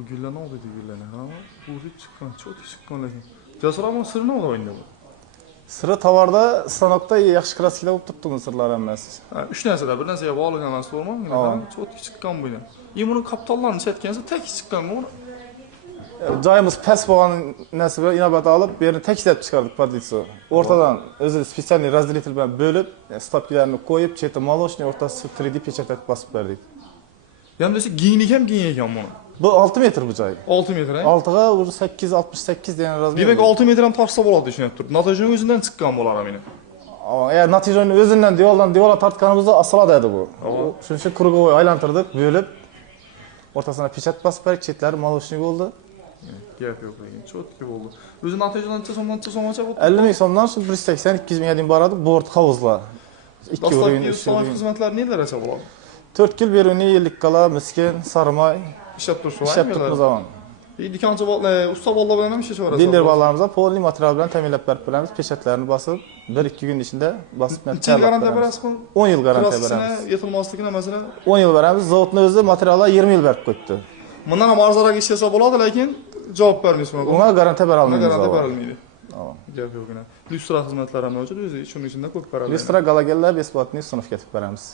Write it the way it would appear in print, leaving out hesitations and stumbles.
Bu güllar ne oldu güllerine? Ha? Bu çıkan, çok çıkan lekin. Jasur ama sırrı ne oldu oyunda bu? Sırı tavarda stanokda yaxshi kraskada bo'lib turibdi sirlar hammasi. Ha, 3 narsada bir narsaga bog'liq emas, to'g'rimi? Çok chiqqan bu yana. Buni kaptallarni chetgansa tek chiqqan bu. Joyimiz past bo'lgan narsa bilan inobatga olib, bu yerni tekislab chiqardik pozitsiya. O'rtadan o'zi spesialniy razdelитель bilan bo'lib, stopkalarni qo'yib, cheti молочный, o'rtasi 3D pechatlatib bosib berdik. Yani desa giyinlik ham giyin ekan buni. Bu 6 metr bu joy. 6 metr, ha? 6'ga 868 degan razmer. Demak 6 metrdan tortsa bo'ladi tushunib turib. Natijaning o'zidan chiqqan bo'lar meni. Eğer natijaning o'zidan devordan tortganimizda asalada edi bu. Shuning uchun krugovoy aylantirdik, bo'lib, o'rtasına pechat bosib berdik, chetlari молочный bo'ldi. Gap yo'q lekin, cho'tki bo'ldi. O'zi natijalancha so'mcha bo'ldi. 50 ming so'mdan 180-200 mingga deyim boradi, bort hovuzlar. 2 o'rin, 3 o'rin. Xizmatlar nelarcha bo'ladi? 4 yil beruni yillik qala, miskin, sarmay İşlab tursa ishlab turibmiz zaman. Dikanchi usta bolalar bilan ham ishlash varasiz. Diller bolalarimiz polli material bilan ta'minlab berib beramiz, pechatlarni bosib 1-2 kun ichida bosib Necha yil garantiya berasizmi? 10 yil garantiya beramiz. Yetilmasligini masalan 10 yil beramiz. Zavodning o'zi materiallar 20 yil berib qo'ydi. Bundan ham arzonroq ishlasa bo'ladi, lekin javob bermaysizmi? Unga garantiya bera olmaymiz. Garantiya berilmaydi. Gap yo'q. Lyustra xizmatlari ham mavjud, o'zi shuning ichida ko'p beradi. Lyustra galagellar besplatniy sinfga ketib beramiz.